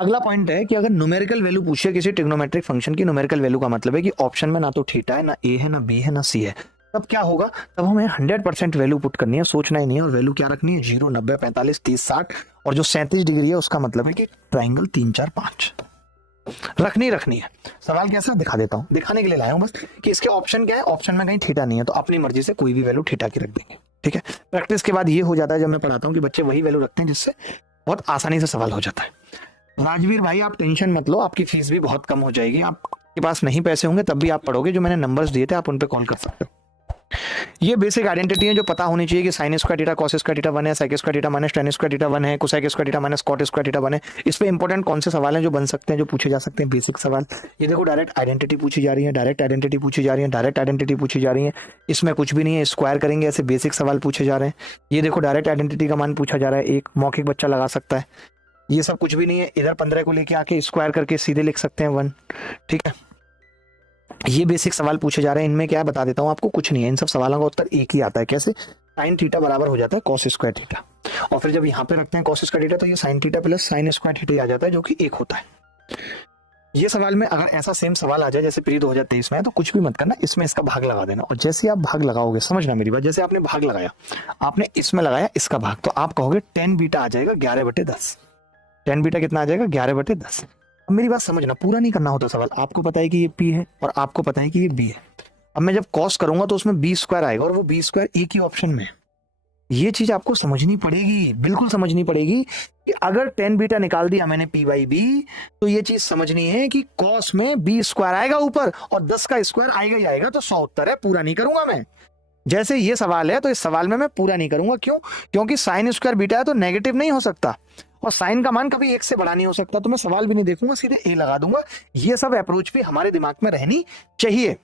अगला पॉइंट है कि अगर न्यूमेरिकल वैल्यू पूछे किसी ट्रिग्नोमेट्रिक फंक्शन की, न्यूमेरिकल वैल्यू का मतलब है कि ऑप्शन में ना तो थीटा है, ना ए है, ना बी है, ना सी है, तब क्या होगा, तब हमें 100% वैल्यू पुट करनी है, सोचना ही नहीं है। और वैल्यू क्या रखनी है, 0, 90, 45, 30, 60 और जो 37 डिग्री है उसका मतलब है कि ट्राइंगल 3, 4, 5 रखनी है। सवाल कैसा दिखा देता हूं, दिखाने के लिए लाया हूं बस कि इसके ऑप्शन क्या है, ऑप्शन में कहीं थीटा नहीं है तो अपनी मर्जी से कोई भी वैल्यू थीटा की रख देंगे। ठीक है, प्रैक्टिस के बाद ये हो जाता है जब मैं पढ़ाता हूं कि बच्चे वही वैल्यू रखते हैं जिससे बहुत आसानी से सवाल हो जाता है। राजवीर भाई आप टेंशन मत लो, आपकी फीस भी बहुत कम हो जाएगी, आपके पास नहीं पैसे होंगे तब भी आप पढ़ोगे, जो मैंने नंबर्स दिए थे आप उन पे कॉल कर सकते हो। ये बेसिक आइडेंटिटी है जो पता होनी चाहिए कि sine square theta cos square theta 1 है, sec square theta minus tan square theta 1 है, cosec square theta minus cot square theta 1 है। इस पे इंपॉर्टेंट कौन से सवाल हैं जो बन सकते हैं, जो पूछे जा सकते हैं, बेसिक सवाल। ये देखो डायरेक्ट आइडेंटिटी पूछी जा रही है, डायरेक्ट आइडेंटिटी पूछी जा रही है, डायरेक्ट आइडेंटिटी पूछी जा रही है, इसमें कुछ भी नहीं है, स्क्वायर करेंगे ऐसे बेसिक सवाल पूछे जा रहे हैं। ये देखो डायरेक्ट आइडेंटिटी का मान पूछा जा रहा है, एक मौखिक बच्चा लगा सकता है। ये सब कुछ भी नहीं है, इधर 15 को लेके आके स्क्वायर करके सीधे लिख सकते हैं 1। ठीक है, ये बेसिक सवाल पूछे जा रहे हैं, इनमें क्या बता देता हूं आपको, कुछ नहीं है, इन सब सवालों का उत्तर एक ही आता है। कैसे, साइन थीटा बराबर हो जाता है कॉस स्क्वायर थीटा, और फिर जब यहाँ पे रखते हैं कॉस स्क्वायर थीटा तो ये sine theta plus sine square theta आ जाता है जो कि 1 होता है। ये सवाल में अगर ऐसा सेम सवाल आ जाए जैसे प्री 2023 में है तो कुछ भी मत करना, इसमें इसका भाग लगा देना, और जैसे आप भाग लगाओगे, समझना मेरी बात, जैसे आपने भाग लगाया, आपने इसमें लगाया इसका भाग, तो आप कहोगे 10 बीटा आ जाएगा 11/10। 10 बीटा कितना आ जाएगा, 11/10। अब मेरी बात समझना, पूरा नहीं करना होता सवाल, आपको पता है कि ये पी है और आपको पता है कि ये बी है। अब मैं जब कॉस करूंगा तो उसमें बी स्क्वायर आएगा और वो बी स्क्वायर एक ही ऑप्शन में है। ये चीज आपको समझनी पड़ेगी, बिल्कुल समझनी पड़ेगी कि अगर 10 बीटा निकाल दिया मैंने पी बाई बी, तो ये चीज समझनी है कि कॉस में बी स्क्वायर आएगा ऊपर और 10 का स्क्वायर आएगा ही आएगा, तो 100 उत्तर है, पूरा नहीं करूंगा मैं। जैसे ये सवाल है तो इस सवाल में मैं पूरा नहीं करूंगा, क्यों, क्योंकि साइन स्क्वायर बीटा है तो नेगेटिव नहीं हो सकता और साइन का मान कभी 1 से बड़ा नहीं हो सकता, तो मैं सवाल भी नहीं देखूंगा, सीधे ए लगा दूंगा। ये सब अप्रोच भी हमारे दिमाग में रहनी चाहिए।